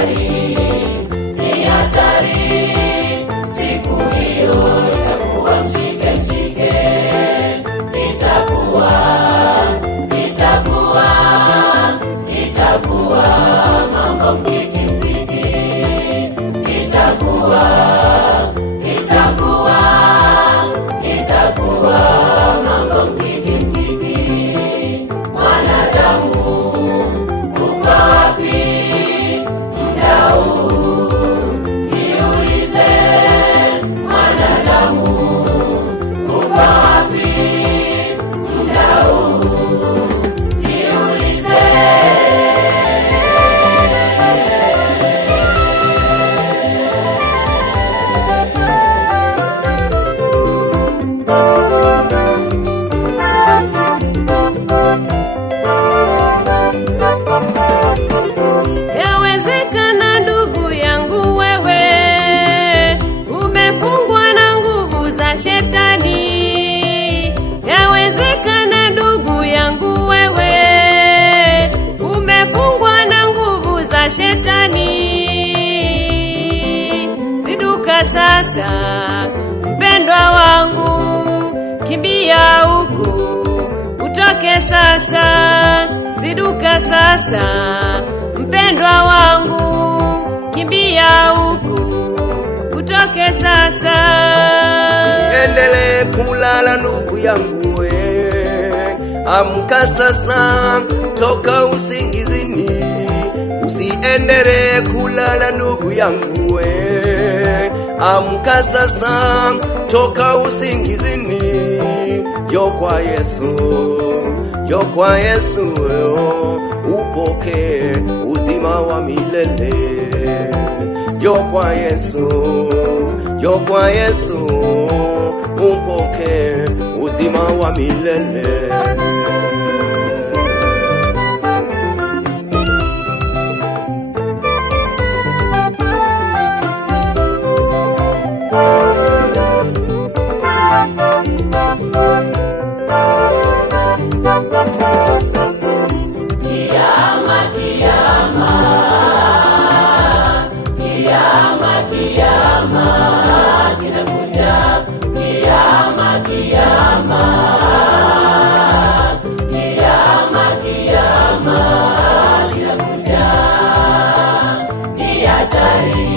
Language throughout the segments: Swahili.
hatari, ni hatari. Siku hiyo itakuwa mshike mshike, itakuwa mambo mkiki mkiki, itakuwa mambo mkiki mkiki. Mwanadamu uko wapi muda huu? Jiulize, mwanadamu uko wapi muda huu? Jiulize. Yawezekana ndugu yangu, wewe umefungwa na nguvu za shetani. Yawezekana ndugu yangu, wewe umefungwa na nguvu za shetani. Zinduka sasa mpendwa wangu, kimbia huku utoke sasa. Zinduka sasa mpendwa wangu, kimbia huku utoke sasa. Usiendelee kulala ndugu yangu we, amka sasa, toka usingizini. Usiendelee kulala ndugu yangu we, amka sasa, toka usingizini. Yo kwa Yesu, yo kwa Yesu, upoke uzima wa milele. Yo kwa Yesu, yo kwa Yesu, upoke uzima wa milele. Kiyama, kiyama, kiyama, kiyama kinakuja. Kiyama, kiyama, kiyama, kiyama kinakuja. Ni hatari,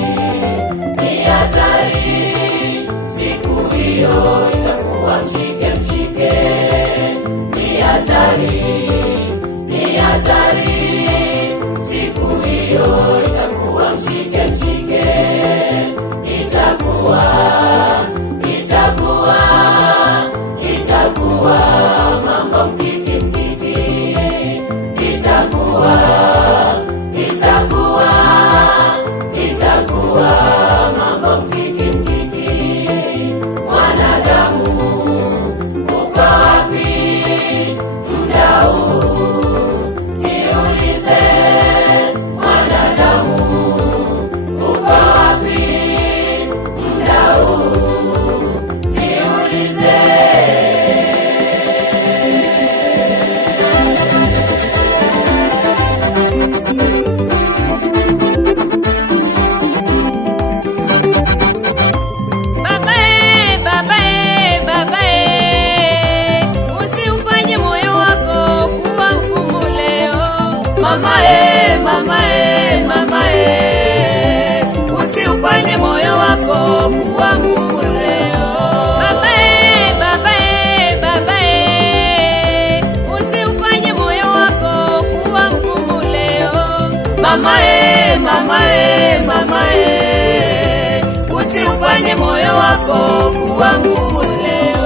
ni hatari. Siku hiyo itakuwa mshike mshike, ni hatari, ni hatari. Siku hiyo itakuwa mshike mshike, itakuwa mambo mkiki mkiki, itakuwa mambo mkiki mkiki. Mwanadamu uko wapi muda huu? Jiulize, mwanadamu uko wapi muda huu? Jiulize. Usiufanye moyo wako kuwa mgumu leo. Usiufanye moyo wako kuwa mgumu leo. Usiufanye moyo wako kuwa mgumu leo. Usiufanye moyo wako kuwa mgumu leo.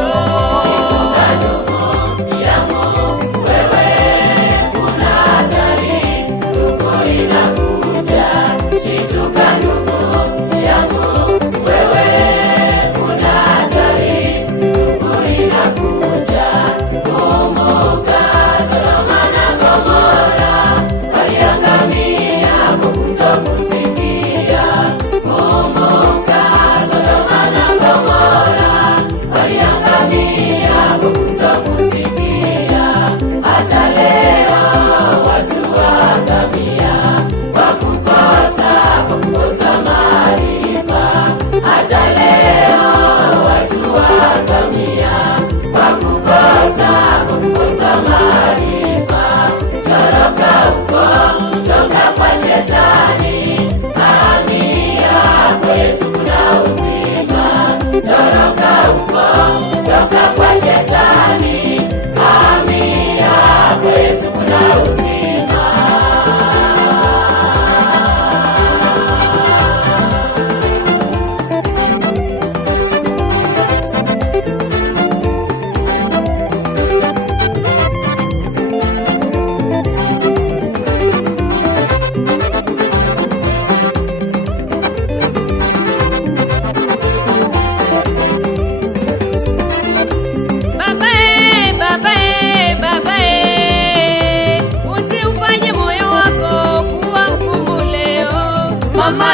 Mama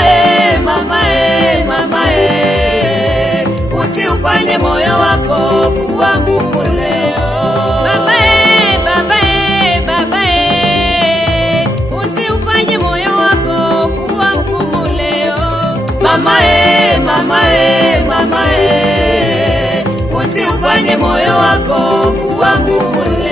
mama mama usiufanye moyo wako kuwa ngumu leo. Baba baba usiufanye moyo wako kuwa mgumu leo. Mama mama usiufanye moyo wako kuwa ngumu leo.